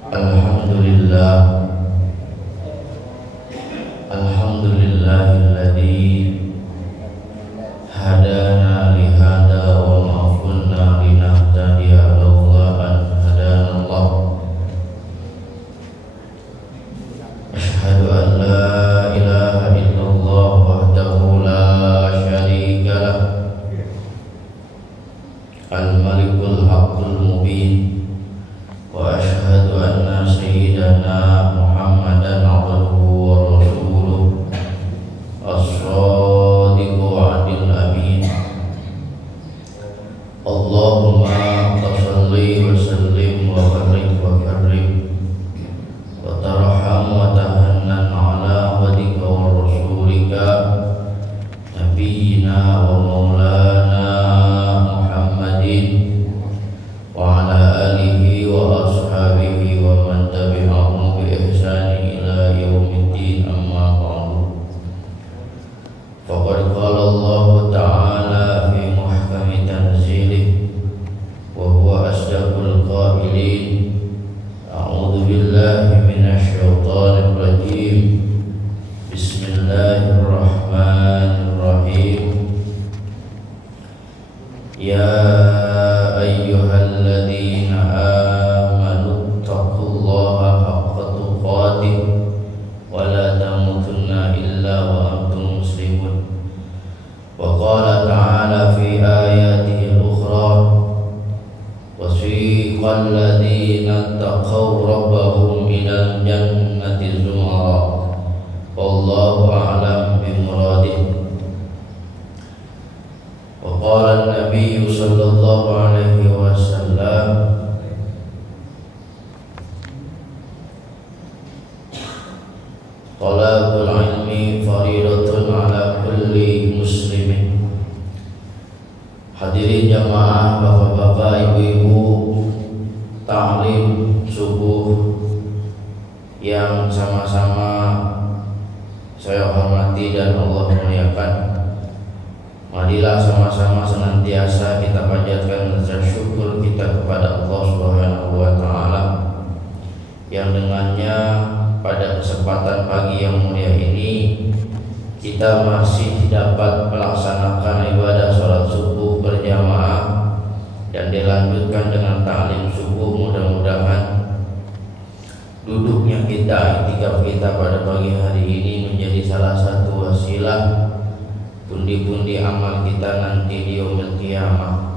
Alhamdulillah, alhamdulillahilladzi hadana li hada wa ma kunna linahtadiya laula an hadana Allah. Asyhadu an la ilaha illallah wahdahu la syarika lah, al-malikul haqqul mubin. Wa asyhadu anna sayyidana Muhammadan abduhu wa rasuluh as-shadiqu wa'dil amin. Allahumma salli wa sallim wa barik wa karim wa tarham wa tahannan ala wadika wa rasulika nabiyina wa maulana Muhammadin wa ala alihi wa ashabihi wa man tabi'ahum bi ihsani ila yaumiddin, amma ba'du. Faqad qala Allah ta'ala fi muhkami tanzilih wa huwa asdaqul qailin. A'udzu billahi minasy syaithanir rajim. Bismillahirrahmanirrahim. Ya ayyuhalladzina amanu taqullaha haqqa tuqatih wa la tamutunna illa wa antum muslimun. Wa qala ta'ala fi ayatihi al-ukhra wasiqal ladzina taqaw rabbahum ilal jannati zumara wallahu a'lam bimuradih. Wa qala an-nabiy sallallahu alaihi wasallam talabul ilmi faridatun ala kulli muslimin. Hadirin jamaah, bapak-bapak, ibu-ibu, ta'lim subuh yang sama-sama saya hormati dan Allah muliakan. Marilah sama-sama senantiasa kita panjatkan rasa syukur kita kepada Allah Subhanahu wa taala yang dengannya pada kesempatan pagi yang mulia ini kita masih dapat melaksanakan ibadah salat subuh berjamaah dan dilanjutkan dengan ta'lim subuh. Mudah-mudahan duduknya kita, i'tikaf kita pada pagi hari ini menjadi salah satu wasilah pundi-pundi amal kita nanti di yaumil qiyamah.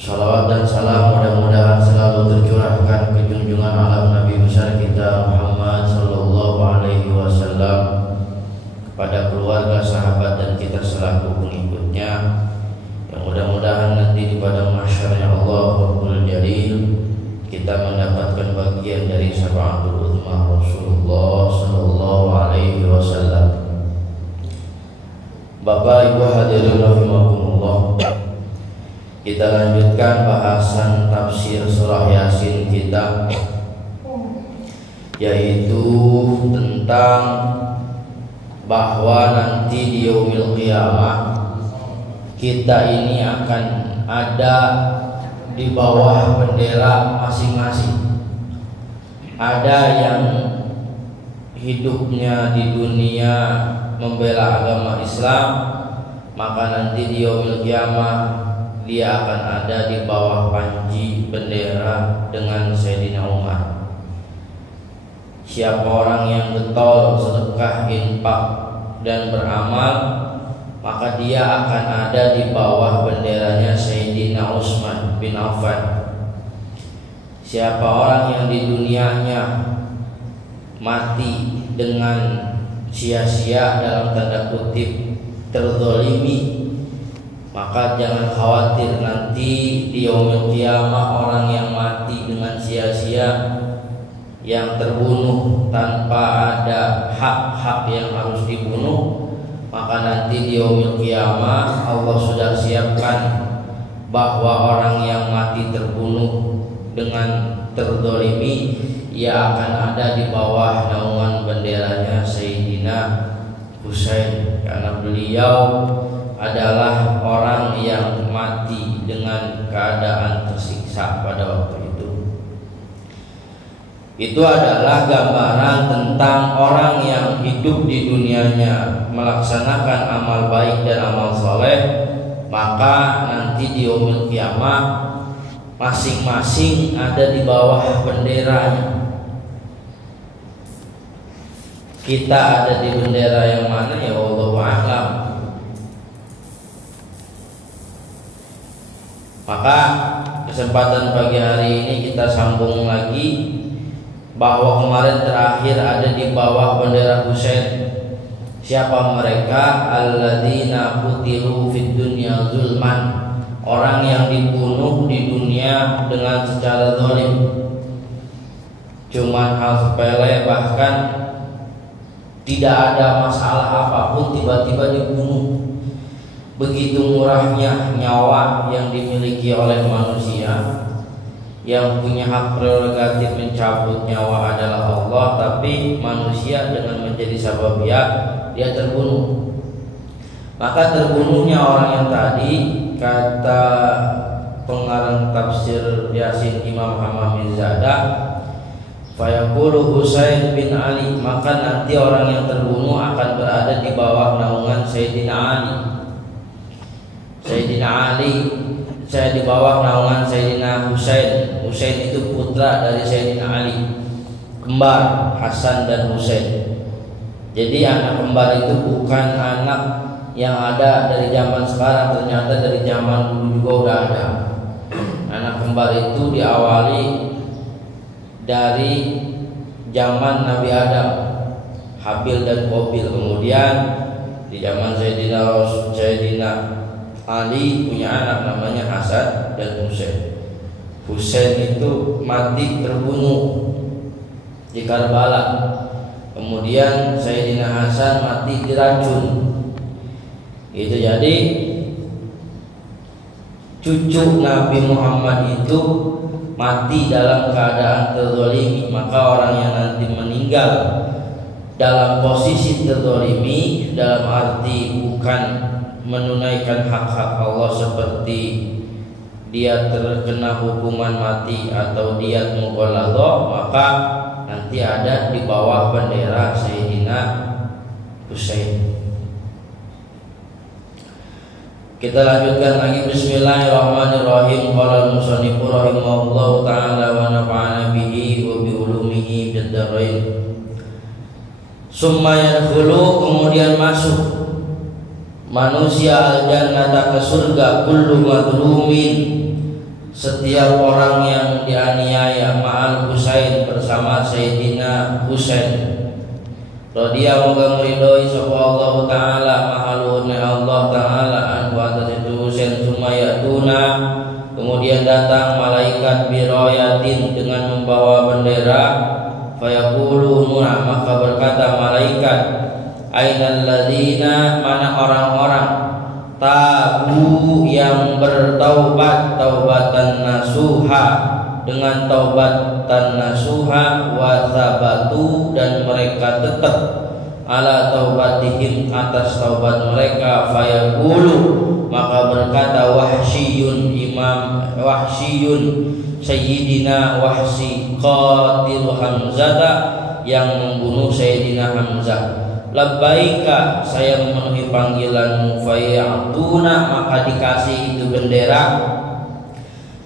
Salawat dan salam mudah-mudahan selalu tercurahkan ke junjungan alam Nabi besar kita Muhammad sallallahu alaihi wasallam, kepada keluarga, sahabat dan kita selaku pengikutnya, yang mudah-mudahan nanti di padang mahsyarnya Allah Rabbul Jalil kita mendapatkan bagian dari syafaatul utsma Rasulullah sallallahu alaihi wasallam. Bapak Ibu hadirin rahimakumullah, kita lanjutkan bahasan tafsir surah Yasin kita, yaitu tentang bahwa nanti di yaumil qiyamah kita ini akan ada di bawah bendera masing-masing. Ada yang hidupnya di dunia membela agama Islam, maka nanti di yaumil qiyamah dia akan ada di bawah panji bendera dengan Sayyidina Umar. Siapa orang yang getol sedekah, infak dan beramal, maka dia akan ada di bawah benderanya Sayyidina Utsman bin Affan. Siapa orang yang di dunianya mati dengan sia-sia dalam tanda kutip terzalimi, maka jangan khawatir nanti di yaumil qiyamah orang yang mati dengan sia-sia, yang terbunuh tanpa ada hak-hak yang harus dibunuh, maka nanti di yaumil qiyamah Allah sudah siapkan bahwa orang yang mati terbunuh dengan terzalimi ia akan ada di bawah naungan benderanya Sayyidina Husain, karena beliau adalah orang yang mati dengan keadaan tersiksa pada waktu itu. Itu adalah gambaran tentang orang yang hidup di dunianya melaksanakan amal baik dan amal soleh, maka nanti di yaumul kiamah masing-masing ada di bawah benderanya. Kita ada di bendera yang mana ya wallahu a'lam. Maka kesempatan pagi hari ini kita sambung lagi bahwa kemarin terakhir ada di bawah bendera Husain. Siapa mereka? Alladzina qutilu fid dunya zulman. Orang yang dibunuh di dunia dengan secara zalim. Cuman hal sepele, bahkan tidak ada masalah apapun tiba-tiba dibunuh. Begitu murahnya nyawa yang dimiliki oleh manusia. Yang punya hak prerogatif mencabut nyawa adalah Allah, tapi manusia dengan menjadi sababiyah dia terbunuh. Maka terbunuhnya orang yang tadi, kata pengarang tafsir Yasin Imam Hamamizadah, fayaqulu Husain bin Ali, maka nanti orang yang terbunuh akan berada di bawah naungan Sayyidina Ali. Sayyidina Ali, saya di bawah naungan Sayyidina Husain. Husain itu putra dari Sayyidina Ali, kembar Hasan dan Husain. Jadi anak kembar itu bukan anak yang ada dari zaman sekarang, ternyata dari zaman dulu juga udah ada. Anak kembar itu diawali dari zaman Nabi Adam, Habil dan Qabil. Kemudian di zaman Sayyidina Ali punya anak namanya Hasan dan Husain. Husain itu mati terbunuh di Karbala. Kemudian Sayyidina Hasan mati diracun. Itu jadi cucu Nabi Muhammad itu mati dalam keadaan terzalimi. Maka orang yang nanti meninggal dalam posisi terzalimi, dalam arti bukan menunaikan hak-hak Allah seperti dia terkena hukuman mati atau dia mughalladhah, maka nanti ada di bawah bendera Sayyidina Husain. Kita lanjutkan lagi. Bismillahirrahmanirrahim. Qala al-musannifu rahimahullahu ta'ala wa nafa'ana bihi wa bi ulumihi fid dharain. Summa yadkhulu, kemudian masuk manusia al-jannata, ke surga, kullu madlumin, setiap orang yang dianiaya, ma'al Husain, bersama Sayyidina Husain. Radhiya, moga meridhoi sapa Allah taala, mahalune Allah taala anhu atas itu Husain. Sumayatuna, kemudian datang malaikat biroyatin, dengan membawa bendera. Fayaquluna, maka berkata malaikat, ainal ladzina, mana orang-orang, tabu, yang bertaubat, taubatan nasuha, dengan taubatan nasuha, wa sabatu, dan mereka tetap ala taubatihim, atas taubat mereka. Fayaqulu, maka berkata Wahsyiyun, Imam Wahsyiyun, Sayyidina Wahsy, qatil Hamzah, yang membunuh Sayyidina Hamzah. Labbaika, saya memenuhi panggilanmu. Fayatuna, maka dikasih itu bendera.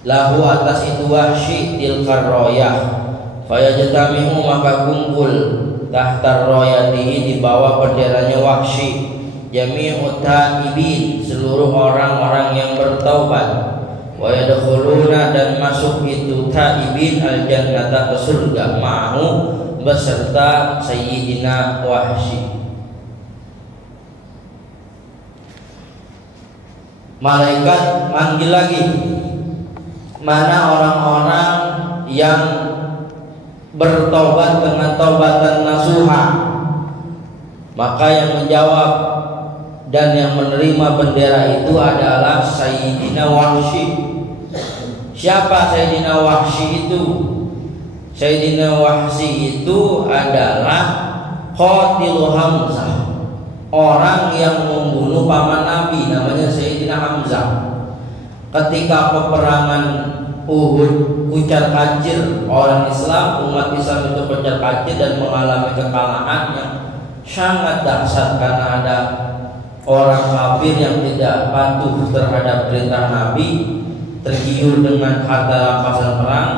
Lahu, atas itu Wahsy, tilkar royah. Fayajtami'u, maka kumpul tahta royatihi, di bawah benderanya Wahsy, jami'ut taibin, seluruh orang-orang yang bertaubat. Wa yadkhuluna, dan masuk itu taibin al-jannata, ke surga, ma'ahu, beserta Sayyidina Wahsy. Malaikat manggil lagi, mana orang-orang yang bertobat dengan taubatan nasuha. Maka yang menjawab dan yang menerima bendera itu adalah Sayyidina Wahsy. Siapa Sayyidina Wahsy itu? Sayyidina Wahsy itu adalah qatil Hamzah, orang yang membunuh paman Nabi, namanya Sayyidina Hamzah. Ketika peperangan Uhud kucar kacir orang Islam, umat Islam itu kucar kacir dan mengalami kekalahan yang sangat dahsyat karena ada orang kafir yang tidak patuh terhadap perintah Nabi, tergiur dengan harta rampasan perang,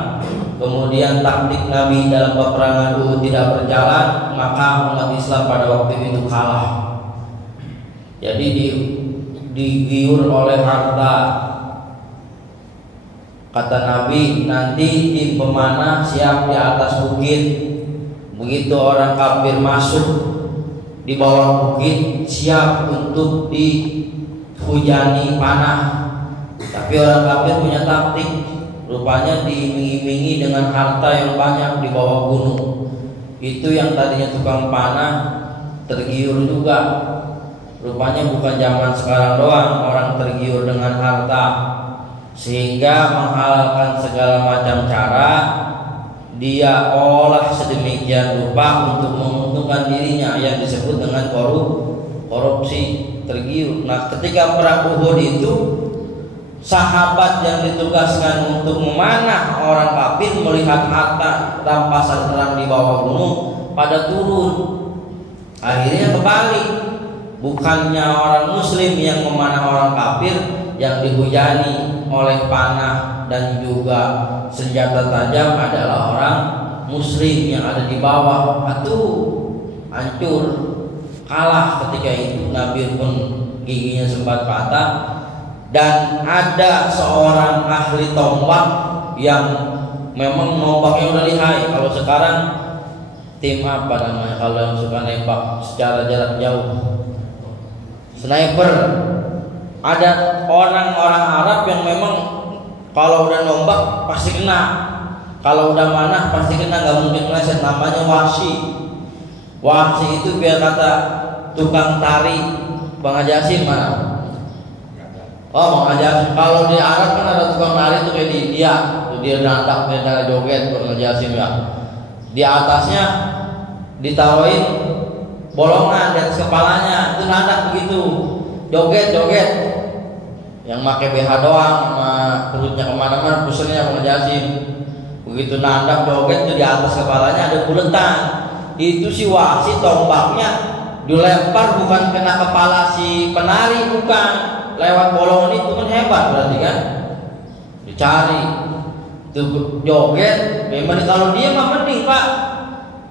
kemudian taktik Nabi dalam peperangan Uhud tidak berjalan, maka umat Islam pada waktu itu kalah. Jadi digiur oleh harta. Kata Nabi, nanti tim pemanah siap di atas bukit. Begitu orang kafir masuk di bawah bukit, siap untuk dihujani panah. Tapi orang kafir punya taktik, rupanya diiming-imingi dengan harta yang banyak di bawah gunung. Itu yang tadinya tukang panah tergiur juga. Rupanya bukan zaman sekarang doang orang tergiur dengan harta, sehingga menghalalkan segala macam cara dia olah sedemikian rupa untuk menguntungkan dirinya, yang disebut dengan korupsi, tergiur. Nah, ketika perang Uhud itu, sahabat yang ditugaskan untuk memanah orang kafir melihat harta rampasan perang di bawah gunung pada turun. Akhirnya kembali, bukannya orang muslim yang memanah orang kafir yang dihujani oleh panah dan juga senjata tajam adalah orang muslim yang ada di bawah. Aduh, hancur, kalah ketika itu. Nabi pun giginya sempat patah. Dan ada seorang ahli tombak yang memang nombaknya udah lihai. Kalau sekarang tim apa namanya kalau yang suka nembak secara jarak jauh, sniper. Ada orang-orang Arab yang memang kalau udah nombak pasti kena, kalau udah manah pasti kena, nggak mungkin meleset. Namanya Wahsy. Wahsy itu biar kata tukang tari Bang Haji Hasim mana? Oh, Bang Haji Hasim. Kalau di Arab kan ada tukang tari tuh kayak di India, tuh dia nandak, dia joget Bang Haji Hasim ya. Di atasnya ditaruhin bolongan di atas kepalanya, itu nandak begitu. Joget, yang pakai BH doang sama perutnya kemana-mana, pusernya Bang Haji Hasim. Begitu nandak joget itu di atas kepalanya ada buletan. Itu si Wahsy tombaknya dilempar bukan kena kepala si penari, bukan, lewat bolongan itu. Kan hebat berarti kan, dicari itu joget. Memang kalau dia mah mending Pak.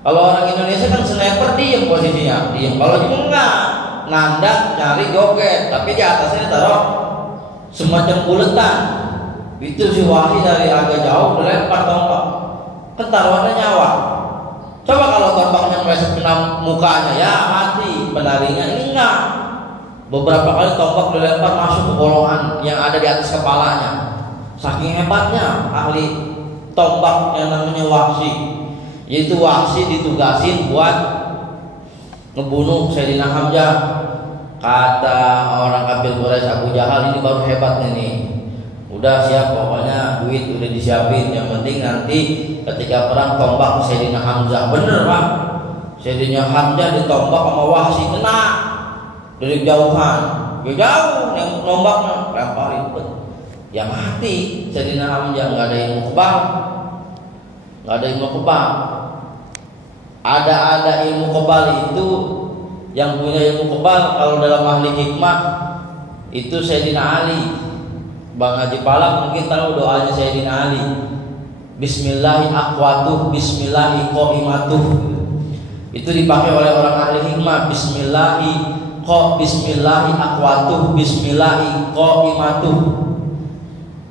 Kalau orang Indonesia kan sniper diem posisinya, diem. Kalau juga enggak, nandak nyari joget, tapi di atasnya ditaruh semacam buletan. Itu si Wahsy dari agak jauh dilempar tombak, kan taruhannya nyawa. Coba kalau tombaknya meleset kena mukanya, ya mati penarinya. Ini enggak, beberapa kali tombak dilempar masuk ke bolongan yang ada di atas kepalanya. Saking hebatnya ahli tombak yang namanya Wahsy. Yaitu Wahsy ditugasin buat ngebunuh Sayyidina Hamzah. Kata orang kafir Quraisy, Abu Jahal ini baru hebatnya nih. Udah siap, pokoknya duit udah disiapin. Yang penting nanti ketika perang tombak Sayyidina Hamzah. Bener Pak, Sayyidina Hamzah ditombak sama Wahsy, kena dari jauhan. Jauh yang nombaknya lemparin, ya mati Sayyidina Hamzah. Nggak ada ilmu kebal, nggak ada ilmu kebal. Ada ilmu kebal itu yang punya ilmu kebal kalau dalam ahli hikmah itu Sayyidina Ali. Bang Haji Pala mungkin tahu doanya Sayyidina Ali. Bismillahi aqwatuh, bismillahi qa'imatuh. Itu dipakai oleh orang ahli hikmah. Bismillahi aqwatuh, bismillahi qa'imatuh.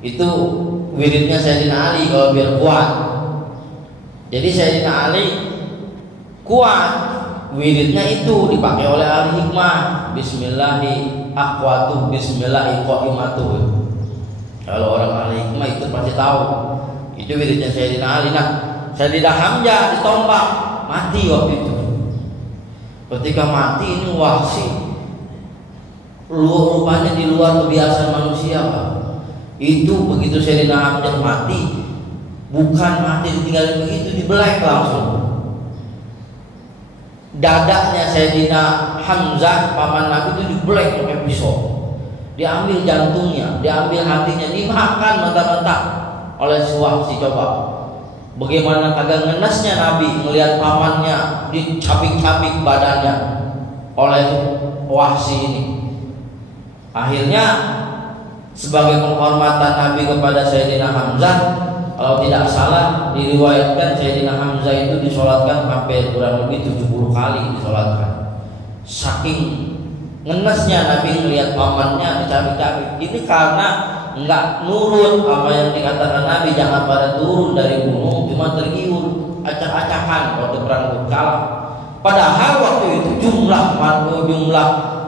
Itu wiridnya Sayyidina Ali kalau biar kuat. Jadi Sayyidina Ali kuat, wiridnya itu dipakai oleh ahli hikmah. Bismillahi aqwatuh, bismillahi qa'imatuh. Kalau orang ahli hikmah itu pasti tahu. Itu wiridnya Sayyidina Ali. Nah, Sayyidina Hamzah ditombak, mati waktu itu. Ketika mati ini Wahsy rupanya di luar kebiasaan manusia Pak. Itu begitu Sayyidina Hamzah mati, bukan mati ditinggalin begitu, dibelek langsung. Dadanya Sayyidina Hamzah paman Nabi itu dibelek pakai pisau. Diambil jantungnya, diambil hatinya, dimakan mentah-mentah. oleh si Wahsy. Coba bagaimana kagak ngenasnya Nabi melihat pamannya dicabik-cabik badannya oleh Wahsy ini. Akhirnya sebagai penghormatan Nabi kepada Sayyidina Hamzah, kalau tidak salah diriwayatkan Sayyidina Hamzah itu disolatkan hampir kurang lebih 70 kali disolatkan. Saking ngenasnya Nabi melihat pamannya dicabik-cabik. Ini karena enggak nurut apa yang dikatakan Nabi, jangan pada turun dari gunung, cuma tergiur acak-acakan waktu perang Uhud kalah. Padahal waktu itu jumlah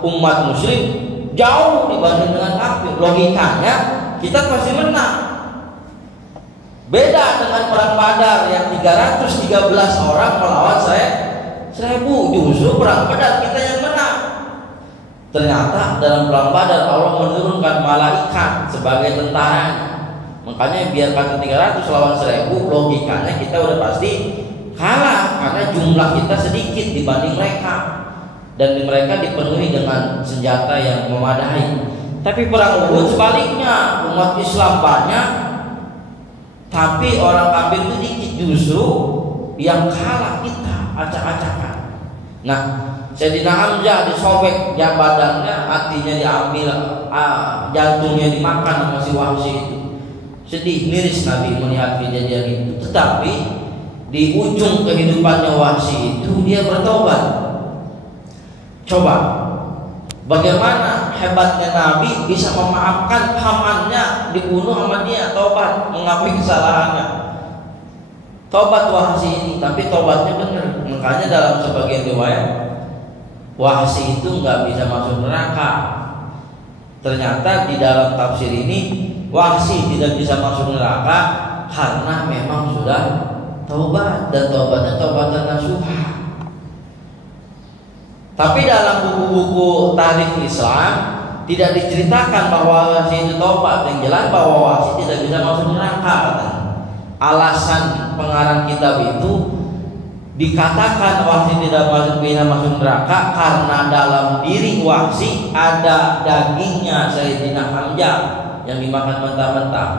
umat muslim jauh dibanding dengan kafir. Logikanya kita pasti menang. Beda dengan perang Badar yang 313 orang melawan 1000. Justru perang Badar kita yang menang. Ternyata dalam perang Badar Allah menurunkan malaikat sebagai tentara. Makanya biar kata 300 lawan 1000, logikanya kita udah pasti kalah karena jumlah kita sedikit dibanding mereka, dan mereka dipenuhi dengan senjata yang memadai. Tapi perang Uhud sebaliknya, umat Islam banyak tapi orang kafir itu dikit, justru yang kalah kita acak-acakan. Nah, Sayyidina Hamzah disobek badannya, hatinya diambil, jantungnya dimakan sama si Wahsy itu. Sedih, miris Nabi melihat kejadian itu. Tetapi di ujung kehidupannya Wahsy itu dia bertobat. Coba bagaimana hebatnya Nabi bisa memaafkan pamannya dibunuh sama dia, tobat, mengakui kesalahannya. Tobat Wahsy ini, tapi tobatnya benar. Makanya dalam sebagian riwayat Wahsy itu nggak bisa masuk neraka. Ternyata di dalam tafsir ini Wahsy tidak bisa masuk neraka karena memang sudah taubat, dan taubatnya taubatan nasuha. Tapi dalam buku-buku tarikh Islam tidak diceritakan bahwa Wahsy itu taubat. Yang jelas bahwa Wahsy tidak bisa masuk neraka. Alasan pengarang kitab itu dikatakan Wahsy tidak bisa masuk neraka karena dalam diri Wahsy ada dagingnya Sayyidina Hamzah yang dimakan mentah-mentah.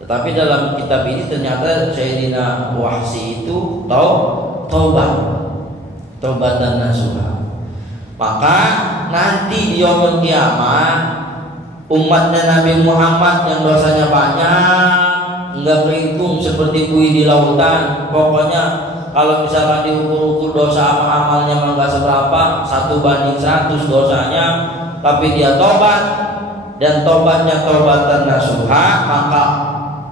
Tetapi dalam kitab ini ternyata Sayyidina Wahsy itu taubat dan nasuha. Maka nanti di yaumul kiamat umatnya Nabi Muhammad yang dosanya banyak, enggak berhitung seperti buih di lautan. Pokoknya kalau misalkan diukur-ukur dosa amalnya enggak seberapa, 1:100 dosanya, tapi dia tobat dan tobatnya taubatan nasuha, maka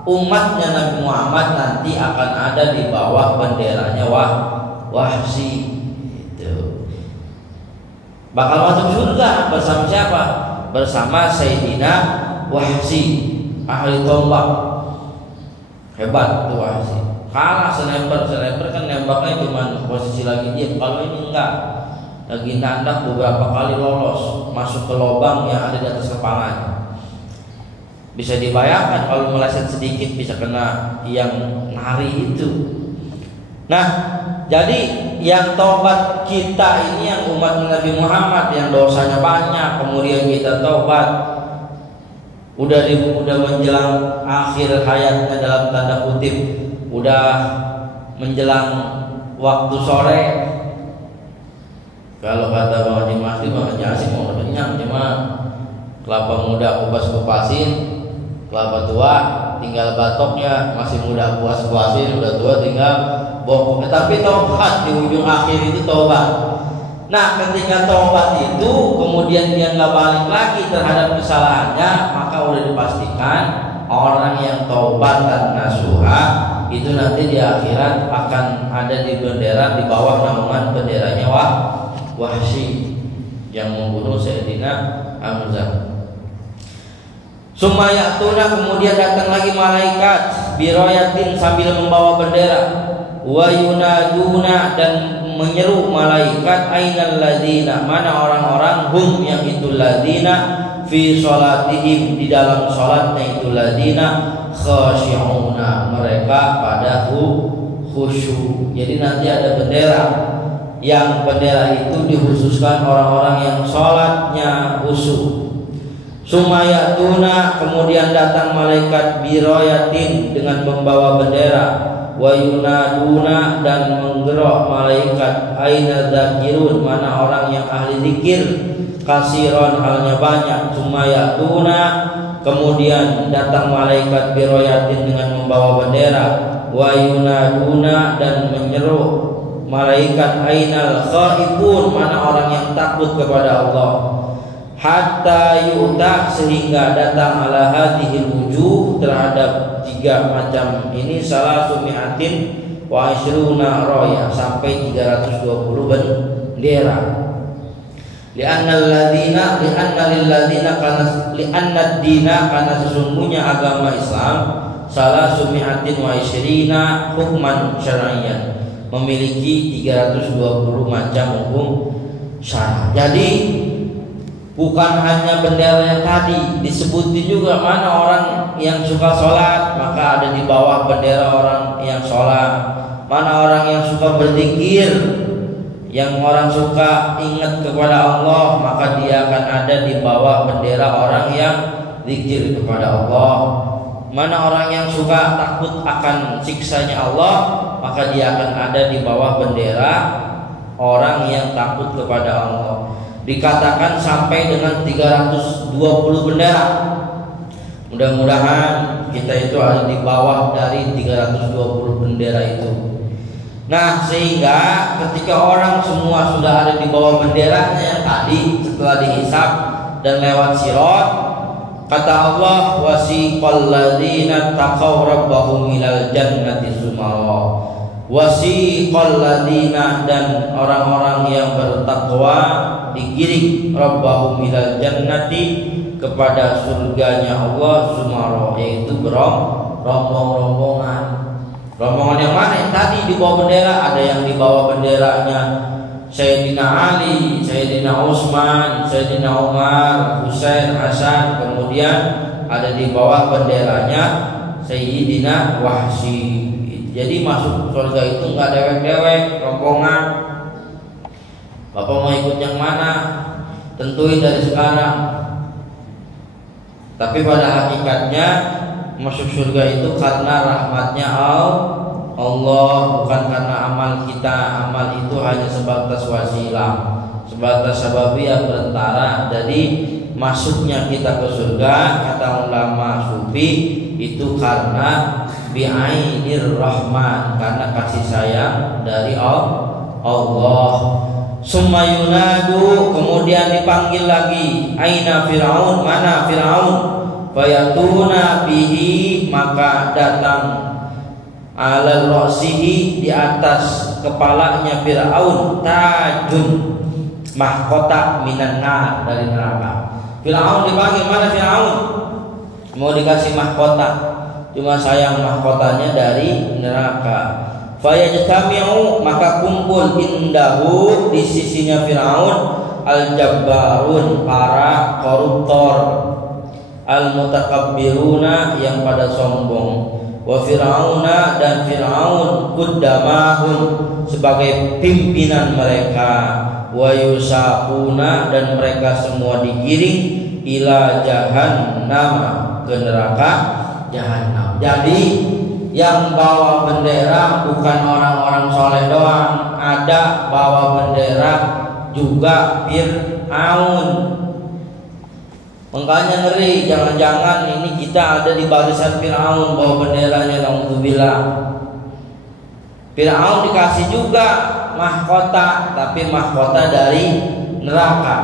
umatnya Nabi Muhammad nanti akan ada di bawah benderanya Wahsy. Bakal masuk surga bersama siapa? Bersama Sayyidina Wahsy, ahli tombak. Hebat tuh Wahsy. Kalah sniper kan nembaknya cuma posisi lagi diam. Kalau ini enggak, lagi nandak beberapa kali lolos masuk ke lubang yang ada di atas kepalanya. Bisa dibayangkan kalau meleset sedikit bisa kena yang nari itu. Nah, jadi yang tobat kita ini yang umat Nabi Muhammad yang dosanya banyak, kemudian kita tobat, udah menjelang akhir hayatnya dalam tanda kutip, udah menjelang waktu sore. Kalau kata Bang Haji Masri, Bang Haji Asyik mau kenyang, cuma kelapa muda kupas-kupasin, kelapa tua tinggal batoknya, masih muda puas-puasin, udah tua tinggal bokoknya. Tapi tobat di ujung akhir itu tobat. Nah, ketika tobat itu kemudian dia nggak balik lagi terhadap kesalahannya, maka udah dipastikan orang yang tobat dan nasuha itu nanti di akhirat akan ada di bendera, di bawah naungan benderanya Wahsy yang membunuh Sayyidina Hamzah. Sumayatuna, kemudian datang lagi malaikat biroyatin sambil membawa bendera, wa yunaduna, dan menyeru malaikat, ainal ladina, mana orang-orang, hum yang itu ladina, fi sholatihim, di dalam sholatnya itu ladina, khasyi'una, mereka pada khusyuk. Jadi nanti ada bendera, yang bendera itu dikhususkan orang-orang yang sholatnya khusyuk. Sumayatuna, kemudian datang malaikat biroyatin dengan membawa bendera, wa yunaduna, dan menggerok malaikat aina dzakirun, mana orang yang ahli zikir, kasiron, halnya banyak. Sumayatuna, kemudian datang malaikat biroyatin dengan membawa bendera, wa yunaduna, dan menyeru malaikat ainal khaifun, mana orang yang takut kepada Allah. Hatta yu'ta, sehingga datang ala hadhil wujuh, terhadap 3 macam ini, salatu mi'atin wa ishruna raya, sampai 320 bendera. Li'anna ad-dina, karena sesungguhnya agama Islam, salatu mi'atin wa ishrina hukman syar'iyyan, memiliki 320 macam hukum syara. Jadi bukan hanya bendera yang tadi, disebutin juga mana orang yang suka sholat, maka ada di bawah bendera orang yang sholat. Mana orang yang suka berzikir, yang orang suka ingat kepada Allah, maka dia akan ada di bawah bendera orang yang zikir kepada Allah. Mana orang yang suka takut akan siksanya Allah, maka dia akan ada di bawah bendera orang yang takut kepada Allah. Dikatakan sampai dengan 320 bendera. Mudah-mudahan kita itu ada di bawah dari 320 bendera itu. Nah, sehingga ketika orang semua sudah ada di bawah benderanya yang tadi, setelah dihisab dan lewat sirat, kata Allah, wasiqal ladzina taqaw rabbahum ilal jannati zumara. Wasiqal ladzina, dan orang-orang yang bertakwa digiring, rabbahum ilal jannati, kepada surganya Allah, zumara, yaitu rombongan. Rombongan yang mana? Yang tadi di bawah bendera, ada yang di bawah benderanya Sayyidina Ali, Sayyidina Utsman, Sayyidina Umar, Husain, Hasan. Kemudian ada di bawah benderanya Sayyidina Wahsy. Jadi masuk surga itu nggak dewek-dewek, rombongan. Bapak mau ikut yang mana? Tentuin dari sekarang. Tapi pada hakikatnya masuk surga itu karena rahmatnya Allah, bukan karena amal kita. Amal itu hanya sebatas wasilah, sebatas sababiyah perantara. Jadi masuknya kita ke surga, kata ulama sufi, itu karena bi'ainir rahman, karena kasih sayang dari Allah. Summa yunadu, kemudian dipanggil lagi, aina Fir'aun, mana Fir'aun? Fayatuna bihi, maka datang alal ra'sihi, di atas kepalanya Fir'aun, tajun, mahkota minan nar, dari neraka. Fir'aun dipanggil, mana Fir'aun? Mau dikasih mahkota, cuma sayang mahkotanya dari neraka. Fayajtami'u, maka kumpul indahu, di sisinya Fir'aun, al-jabbarun, para koruptor, al-mutakabbiruna, yang pada sombong, wa fir'auna, dan Fir'aun, kuddamahum, sebagai pimpinan mereka, wa yusaquna, dan mereka semua digiring ila jahannam, ke neraka jahanam. Jadi yang bawa bendera bukan orang-orang soleh doang, ada bawa bendera juga Fir'aun. Makanya ngeri, jangan-jangan ini kita ada di barisan Fir'aun, bawa benderanya, naudzubillah. Fir'aun dikasih juga mahkota, tapi mahkota dari neraka.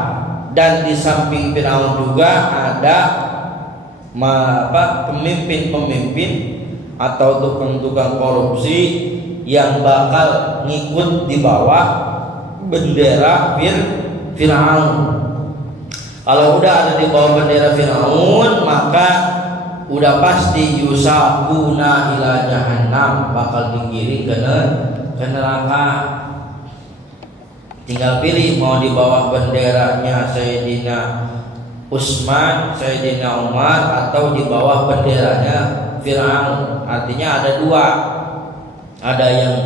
Dan di samping Fir'aun juga ada pemimpin-pemimpin atau tukang-tukang korupsi yang bakal ngikut di bawah bendera Fir'aun. Kalau udah ada di bawah bendera Fir'aun, maka udah pasti yusaquna ila jahannam, bakal digiring ke neraka. Tinggal pilih mau di bawah benderanya Sayyidina Utsman, Sayyidina Umar, atau di bawah benderanya Fir'aun. Artinya ada dua. Ada yang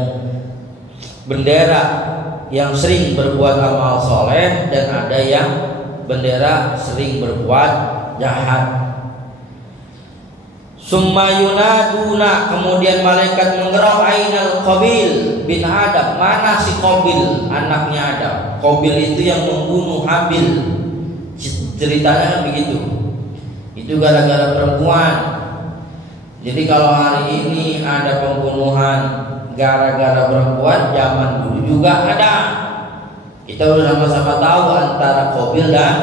bendera yang sering berbuat amal soleh, dan ada yang bendera sering berbuat jahat. Summa yunaduna, kemudian malaikat menggerau, ainal Qabil bin Adam, mana si Qabil anaknya Adam. Qabil itu yang membunuh Habil. Ceritanya kan begitu. Itu gara-gara perempuan. Jadi kalau hari ini ada pembunuhan gara-gara perempuan, zaman dulu juga ada. Kita udah sama-sama tahu antara Qabil dan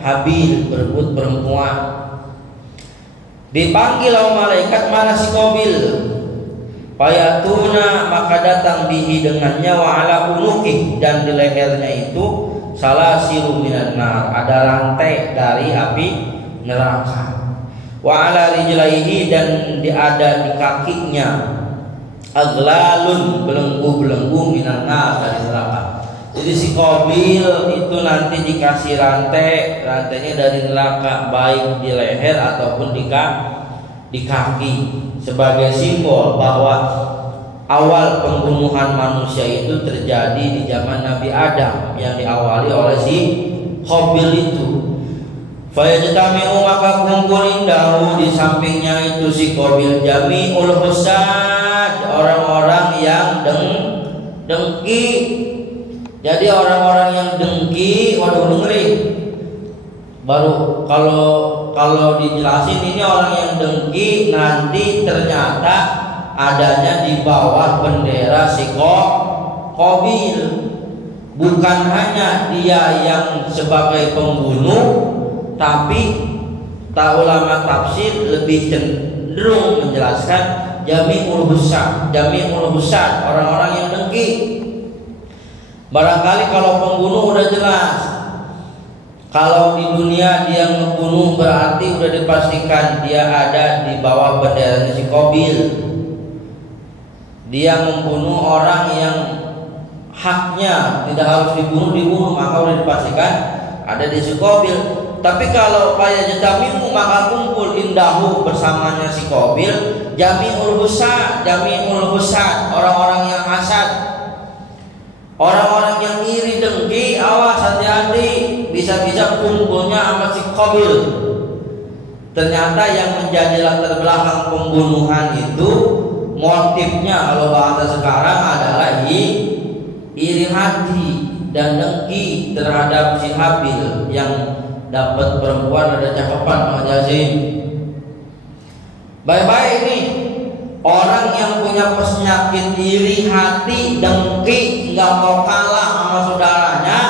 Habil berebut perempuan. Dipanggil oleh malaikat, mana si Qabil? Fayatuna, maka datang bihi dengannya, wa ala unuqih, dan di lehernya itu salasilu minan nar, ada rantai dari api neraka. Wa ala rijlaihi, dan ada di kakinya aglalun, belenggu-belenggu minan nar, dari neraka. Jadi si Qabil itu nanti dikasih rantainya dari neraka, baik di leher ataupun di kaki, sebagai simbol bahwa awal pembunuhan manusia itu terjadi di zaman Nabi Adam yang diawali oleh si Qabil itu. Fayajtami'u, maka kumpul indahu, di sampingnya itu si Qabil, jami'ul husad, orang-orang yang dengki. Jadi orang-orang yang dengki, waduh dengerin. Baru kalau dijelasin, ini orang yang dengki nanti ternyata adanya di bawah bendera si Qabil. Bukan hanya dia yang sebagai pembunuh, tapi ulama tafsir lebih cenderung menjelaskan jami'ul husad, orang-orang yang dengki. Barangkali kalau pembunuh udah jelas, kalau di dunia dia membunuh berarti udah dipastikan dia ada di bawah bendera si Qabil. Dia membunuh orang yang haknya tidak harus dibunuh, maka udah dipastikan ada di si Qabil. Tapi kalau fayajtami'u, maka kumpul indahu bersamanya si Qabil, jami'ul husad, orang-orang yang hasad. Orang-orang yang iri dengki, awas hati-hati, bisa-bisa kumpulnya sama si Qabil. Ternyata yang menjadi latar belakang pembunuhan itu, motifnya kalau bahasa sekarang adalah iri hati dan dengki terhadap si Habil yang dapat perempuan ada cakepan Pak Jasin. Baik-baik ini orang yang punya penyakit iri hati, dengki, nggak mau kalah sama saudaranya,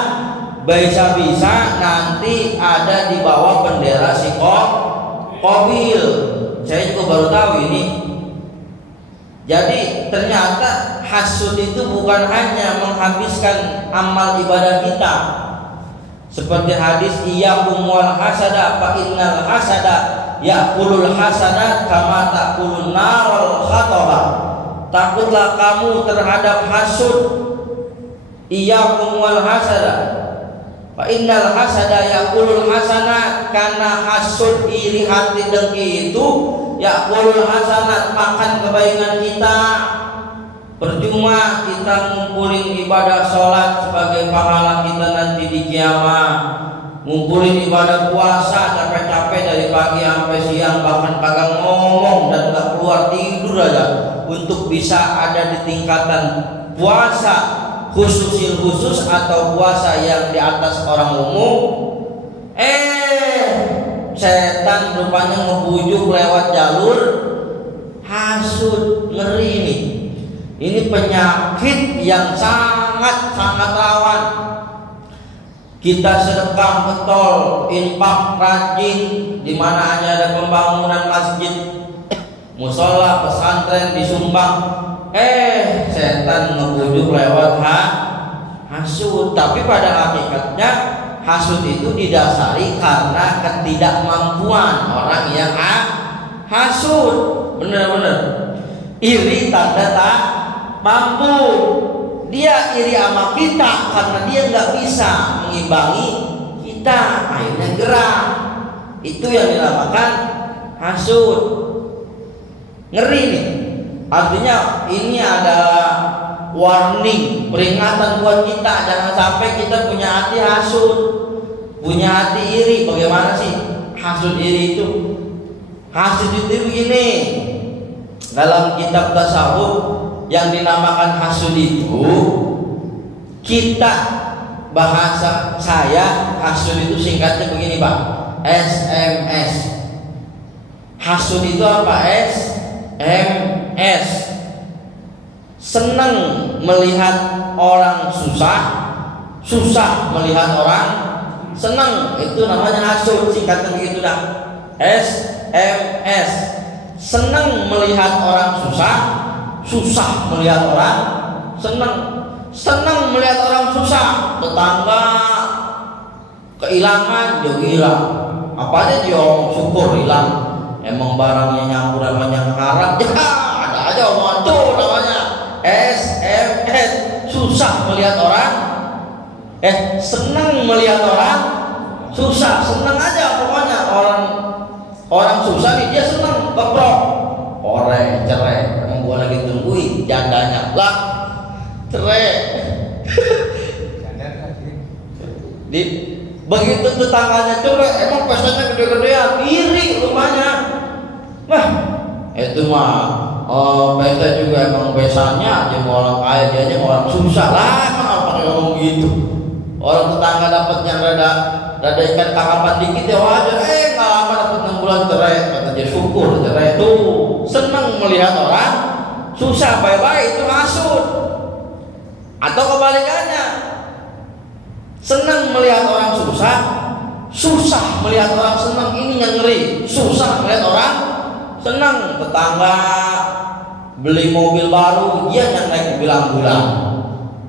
bisa-bisa nanti ada di bawah bendera si Qabil. Saya juga baru tahu ini. Jadi ternyata hasud itu bukan hanya menghabiskan amal ibadah kita. Seperti hadis iyyakum wal hasada fa innal hasada ya'kulul hasanat kama ta'kulun narul khataba. Takutlah kamu terhadap hasud. Iyyakum wal hasada fa innal hasada ya'kulul hasanat, karena hasud, iri hati, dengki itu ya'kulul hasanat, makan kebaikan kita. Percuma kita ngumpulin ibadah sholat sebagai pahala kita nanti di kiamat, ngumpulin ibadah puasa capek-capek dari pagi sampai siang, bahkan kagak ngomong dan gak keluar tidur aja untuk bisa ada di tingkatan puasa khusus atau puasa yang di atas orang umum. Setan rupanya ngebujuk lewat jalur hasud. Ngeri nih. Ini penyakit yang sangat rawan. Kita sedekah betul, infak rajin, di mana hanya ada pembangunan masjid, musola, pesantren disumbang. Setan ngebujuk lewat hasud. Tapi pada hakikatnya hasud itu didasari karena ketidakmampuan orang yang hasud. Bener-bener iri tanda tak mampu. Dia iri sama kita karena dia nggak bisa mengimbangi kita, akhirnya gerah. Itu yang dinamakan hasud. Ngeri nih. Artinya ini adalah warning, peringatan buat kita. Jangan sampai kita punya hati hasud, punya hati iri. Bagaimana sih? hasud iri itu? Hasud itu begini, dalam kitab tasawuf yang dinamakan hasud itu, kita bahasa saya hasud itu singkatnya begini Pak, SMS. Hasud itu apa? SMS. Senang melihat orang susah, susah melihat orang senang, itu namanya hasud, singkatnya begitu dah. SMS. Senang melihat orang susah, susah melihat orang senang. Senang melihat orang susah, tetangga kehilangan dia hilang, apa aja dia syukur hilang. Emang barangnya nyampur namanya haram, ya ada aja omongan tuh namanya SMS. Susah melihat orang, senang melihat orang susah, senang aja pokoknya. Orang susah nih dia senang, keprok, ore, cerai. Emang gua lagi tungguin jandanya lah, cerai. Begitu tetangganya cerai, emang pestanya gede-gedean, iri rumahnya. Wah, itu mah pesta juga emang pesannya aja mau orang kaya, dia aja mau orang susah lah. Emang apa ngomong gitu? Orang tetangga dapatnya rada ikan tangkapan dikit ya wajar. Nggak lama dapat 6 bulan cerai, kata dia syukur cerai. Tuh senang melihat orang susah, baik-baik, itu hasud. Atau kebalikannya, senang melihat orang susah, susah melihat orang senang. Ini yang ngeri, susah melihat orang senang. Tetangga beli mobil baru, dia yang naik mobil ambulan.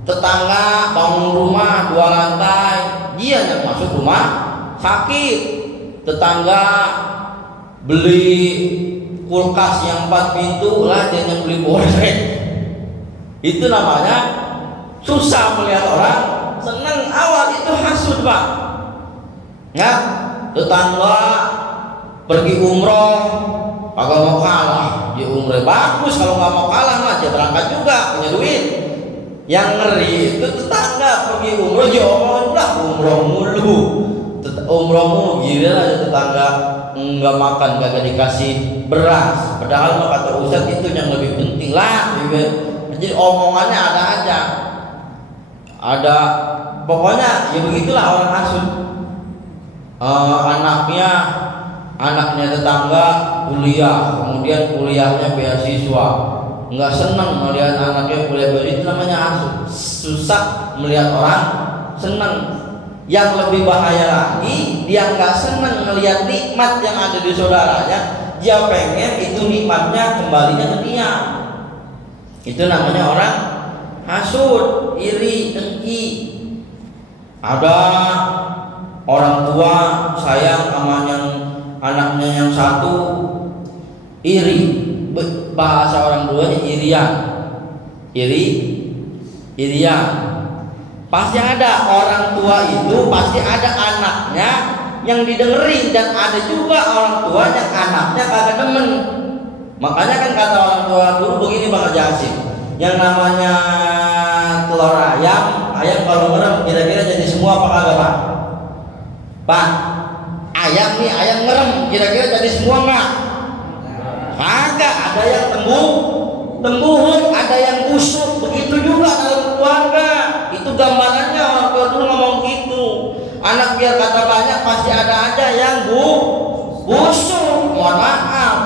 Tetangga bangun rumah 2 lantai, dia yang masuk rumah sakit. Tetangga beli kulkas yang 4 pintu, lah dia yang beli korek. Itu namanya susah melihat orang senang. Awal itu hasud Pak. Ya, tetangga pergi umroh, kagak mau kalah, dia umroh bagus. Kalau nggak mau kalah mah dia berangkat juga, punya duit. Yang ngeri itu tetangga pergi umroh, dia omongin lah umroh mulu, umroh mulu. Gila aja tetangga nggak makan, kagak dikasih beras. Padahal mah kata Ustaz itu yang lebih penting lah. Jadi omongannya ada aja, ada pokoknya ya begitulah orang hasud. Anaknya tetangga kuliah, kemudian kuliahnya beasiswa, nggak senang melihat anaknya kuliah beasiswa, itu namanya hasud. Susah melihat orang senang. Yang lebih bahaya lagi, dia nggak senang melihat nikmat yang ada di saudaranya, dia pengen itu nikmatnya kembalinya ke dia. Itu namanya orang hasud, iri, dengki. Ada orang tua sayang sama yang anaknya yang satu, iri. Bahasa orang tuanya irian. Irian. Pasti ada orang tua itu, pasti ada anaknya yang didengerin, dan ada juga orang tua yang anaknya kagak demen. Makanya kan kata orang tua dulu begini Bang Haji Hasim, yang namanya telur ayam kalau ngerem kira-kira jadi semua apa kagak Pak? Pak, ayam ngerem kira-kira jadi semua enggak? Kagak, ada yang tembuhun, ada yang busuk. Begitu juga dalam keluarga. Itu gambarannya orang tua dulu ngomong gitu. Anak biar kata banyak pasti ada aja yang busuk. Mohon maaf,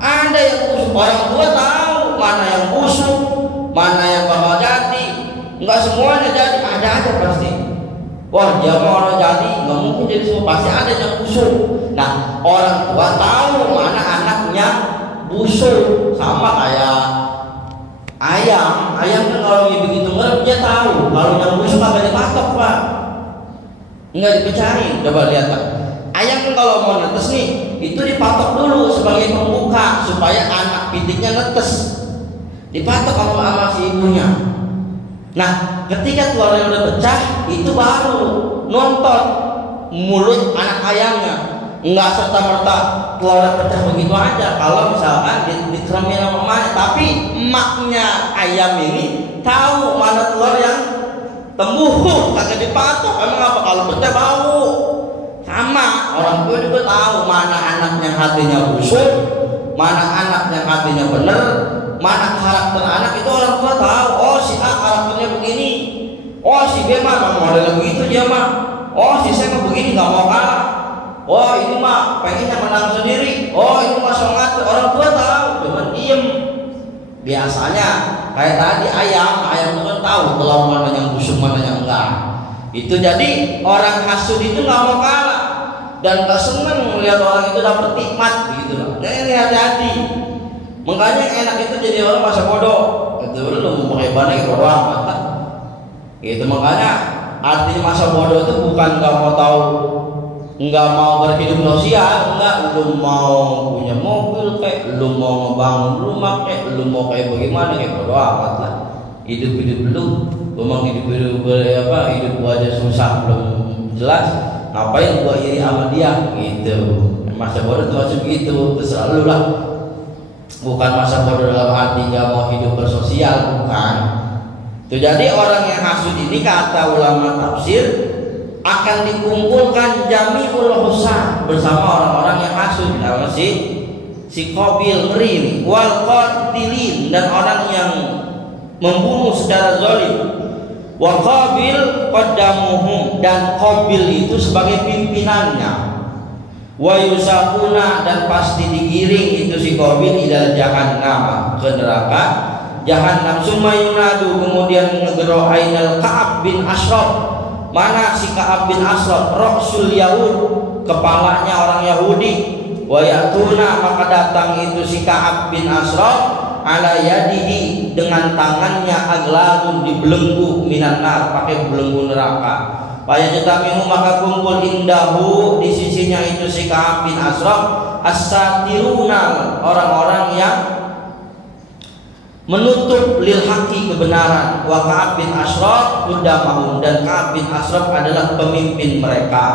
ada yang busuk. Orang tua tahu mana yang busuk, mana yang bakal jadi. Enggak semuanya jadi, ada aja pasti. Wah, dia mau orang jadi, nggak mungkin jadi semua, pasti ada yang busuk. Nah, orang tua tahu mana anaknya busuk. Sama kayak ayam kan kalau begitu ngerem dia tahu kalau yang busuk agak dipatok Pak, nggak dipecahin. Coba lihat Pak, ayam kan kalau mau netes nih, itu dipatok dulu sebagai pembuka supaya anak pitiknya netes, dipatok sama si ibunya. Nah, ketika telurnya udah pecah, itu baru nonton mulut anak ayamnya. Enggak serta-merta telurnya pecah begitu aja. Kalau misalkan dikeremin sama emaknya, tapi emaknya ayam ini tahu mana telur yang tembuh, kagak dipatok. Emang apa kalau pecah bau? Sama, orang tua juga tahu mana anaknya hatinya busuk, mana anaknya hatinya bener, mana karakter anak itu orang tua tahu. Oh si A karakternya begini, oh si B mah model begitu dia mah, oh si C mah begini nggak mau kalah, oh ini mah pengennya menang sendiri, oh ini mah songat. Orang tua tahu, cuman diem. Biasanya kayak tadi ayam itu kan tahu telur mana yang busuk mana yang enggak. Itu jadi orang hasud itu nggak mau kalah dan nggak seneng melihat orang itu dapat nikmat begitu loh. Nah ini hati-hati. Makanya enak itu jadi orang masa bodoh. Itu lu mau pakai banyak bodoh amat. Itu makanya artinya masa bodoh itu bukan nggak mau tahu, nggak mau berhidup sosial, enggak. Lu mau punya mobil kayak, lu mau ngebangun rumah kayak, lu mau kayak bagaimana kayak bodoh amat lah. Hidup lu, memang hidup gua aja susah belum jelas, ngapain gua iri sama dia gitu. Masa bodoh itu masih begitu, terserah lu lah. Bukan masa bodoh dalam arti gak mau hidup bersosial, bukan. Itu jadi orang yang hasud ini kata ulama tafsir akan dikumpulkan jami'ul husan bersama orang-orang yang hasud. Nama si Qabil ngeri, wal qatilin, dan orang yang membunuh secara zalim. Wa Qabil qaddamuhum, dan Qabil itu sebagai pimpinannya. Wa yusaquna, dan pasti digiring itu si Qabil ila jahannam, ke neraka jahannam. Summa yunadu, kemudian ngegero ainal Ka'ab bin Ashraf. Mana si Ka'ab bin Ashraf? Rasul Yahud, kepalanya orang Yahudi. Wa yatuna, maka datang itu si Ka'ab bin Ashraf ala yadihi, dengan tangannya agladun, dibelenggu minan nar, pakai belenggu neraka. Fayajtami'u, maka kumpul indahu, di sisinya itu si Ka'ab bin Ashraf as-satiruna, orang-orang yang menutup lil haqi, kebenaran. Wa Ka'ab bin Ashraf qudamahum, dan Ka'ab bin Ashraf adalah pemimpin mereka.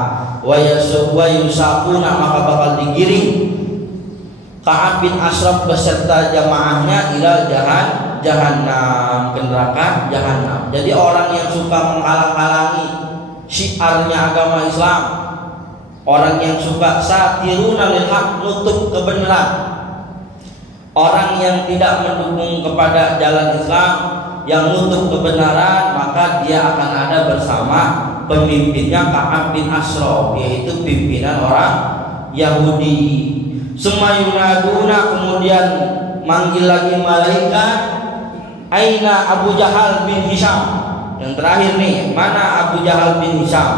Wa yusaquna, maka bakal digiring Ka'ab bin Ashraf beserta jamaahnya ila jahannam, ke neraka jahannam. Jadi orang yang suka menghalang-halangi syiarnya agama Islam, orang yang suka satiruna lil haq, nutup kebenaran, orang yang tidak mendukung kepada jalan Islam, yang nutup kebenaran, maka dia akan ada bersama pemimpinnya Ka'ab bin Ashraf, yaitu pimpinan orang Yahudi. Sumayunaduna, kemudian manggil lagi malaikat, aina Abu Jahal bin Hisham. Yang terakhir nih, mana Abu Jahal bin Hisham?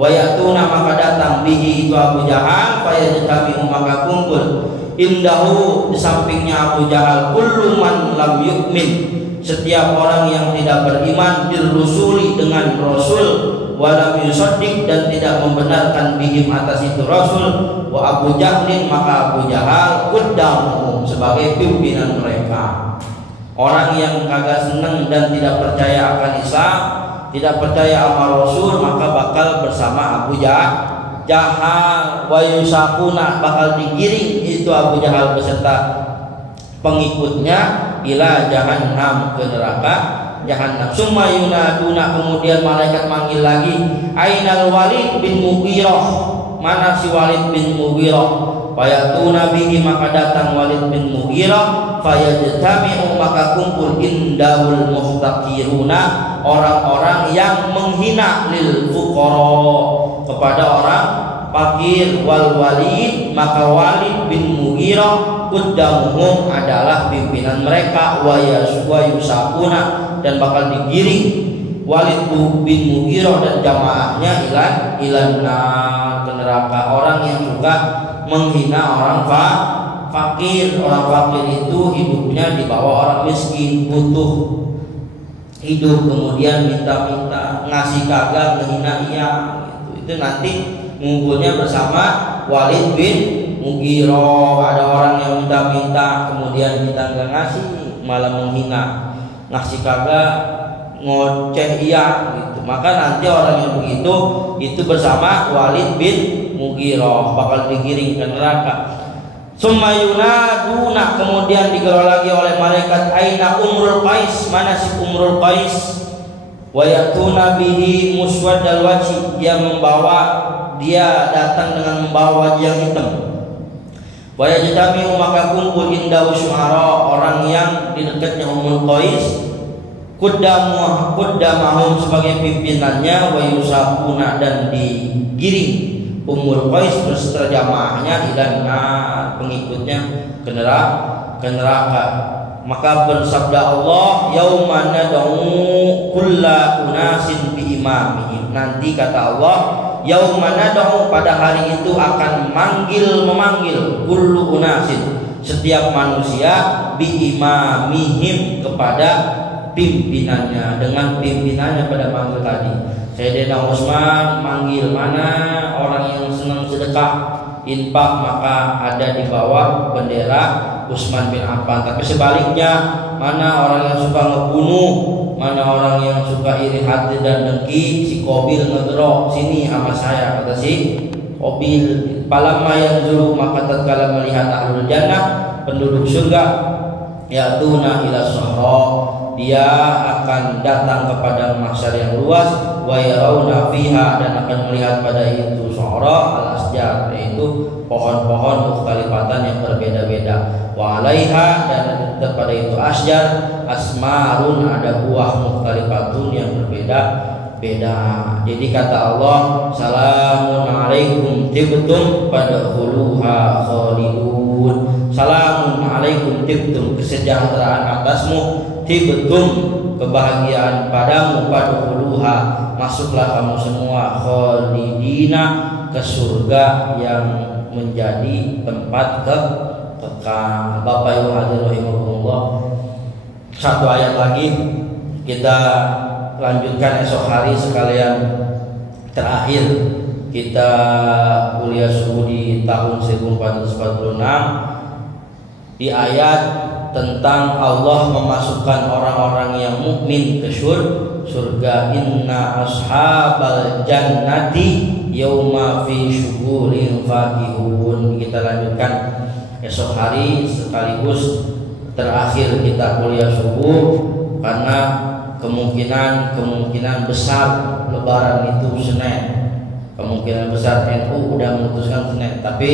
Wa yatuna, maka datang bihi itu Abu Jahal, fayajtami'u, maka kumpul indahu, di sampingnya Abu Jahal, kullu man lam yu'min, setiap orang yang tidak beriman bil rusuli, dengan rasul, wa lam yusaddiq, dan tidak membenarkan bihim, atas itu rasul. Wa Abu Jahlin, maka Abu Jahal quddamuhum, sebagai pimpinan mereka. Orang yang kagak seneng dan tidak percaya akan Islam, tidak percaya sama Rasul, maka bakal bersama Abu Jahal. Wa yusaquna, bakal digiring itu Abu Jahal beserta pengikutnya ila jahannam, ke neraka jahannam. Summa yunaduna, kemudian malaikat manggil lagi, ainal Walid bin Mughirah, mana si Walid bin Mughirah? Fayatuna bihi, maka datang Walid bin Mughirah. Fayajtami'u, maka kumpul indahul muhtaqiruna, orang-orang yang menghina lil fuqara, kepada orang fakir. Wal Walid, maka Walid bin Mughirah quddamuhum, adalah pimpinan mereka. Wa yusaquna, dan bakal digiring Walid bin Mughirah dan jamaahnya ilanna, ke neraka. Orang yang suka menghina orang fakir. Orang fakir itu hidupnya di bawah orang miskin, butuh hidup, kemudian minta-minta, ngasih kagak, menghina iya gitu. Itu nanti ngumpulnya bersama Walid bin Mughirah. Ada orang yang minta-minta, kemudian kita nggak ngasih, malah menghina, ngasih kagak, ngoceh iya gitu. Maka nanti orang yang begitu itu bersama Walid bin Mughirah bakal digiring ke neraka. Summa yunaduna, kemudian digelar lagi oleh malaikat, aina Umrul Qais, mana si Umrul Qais? Wa yatuna bihi muswaddal wajhi, dia membawa dia datang dengan membawa wajah yang hitam. Wa yajtami'u maka kumpul indahu syu'ara, orang yang di dekatnya Ummul Qais, Quddamahum sebagai pimpinannya, wa yusafuna dan digiring Ummul Qais berserta jamaahnya ilan pengikutnya ke neraka. Maka bersabda Allah, yauma nad'u kulla unasin bi imamihim. Nanti kata Allah, yauma nad'u, pada hari itu akan memanggil kullu unasin, setiap manusia, bi imamihim, kepada pimpinannya, dengan pimpinannya pada manggil tadi. Sayyidina Utsman manggil mana orang yang senang sedekah infak, maka ada di bawah bendera Utsman bin Affan. Tapi sebaliknya, mana orang yang suka ngebunuh, mana orang yang suka iri hati dan dengki, si Qabil ngedrok, sini sama saya, kata si Qabil. Falamma yanzuru, maka tatkala melihat ahlul jannah, penduduk surga, ya'tuna ila sahra, dia akan datang kepada mahsyar yang luas, wa yarawna fiha, dan akan melihat pada itu sahra al-asjar, yaitu pohon-pohon mukhtalifatan yang berbeda-beda, wa alaiha, dan pada itu asjar asmarun, ada buah mukhtalifatun yang berbeda-beda. Jadi kata Allah, salamun alaikum tibtum fadkhuluha khalidun. Salamun alaikum tibtum, kesejahteraan atasmu, tibtum, kebahagiaan padamu, fadkhuluha, masuklah kamu semua, khalidina, ke surga yang menjadi tempat kekal. Bapak Ibu hadirin rahimakumullah, satu ayat lagi kita lanjutkan esok hari sekalian terakhir kita kuliah subuh di tahun 1446, di ayat tentang Allah memasukkan orang-orang yang mukmin ke surga. Inna ashabal jannati yauma fi syukurin fakihun. Kita lanjutkan esok hari sekaligus terakhir kita kuliah subuh, karena kemungkinan besar Lebaran itu Senin. Kemungkinan besar NU udah memutuskan Senin, tapi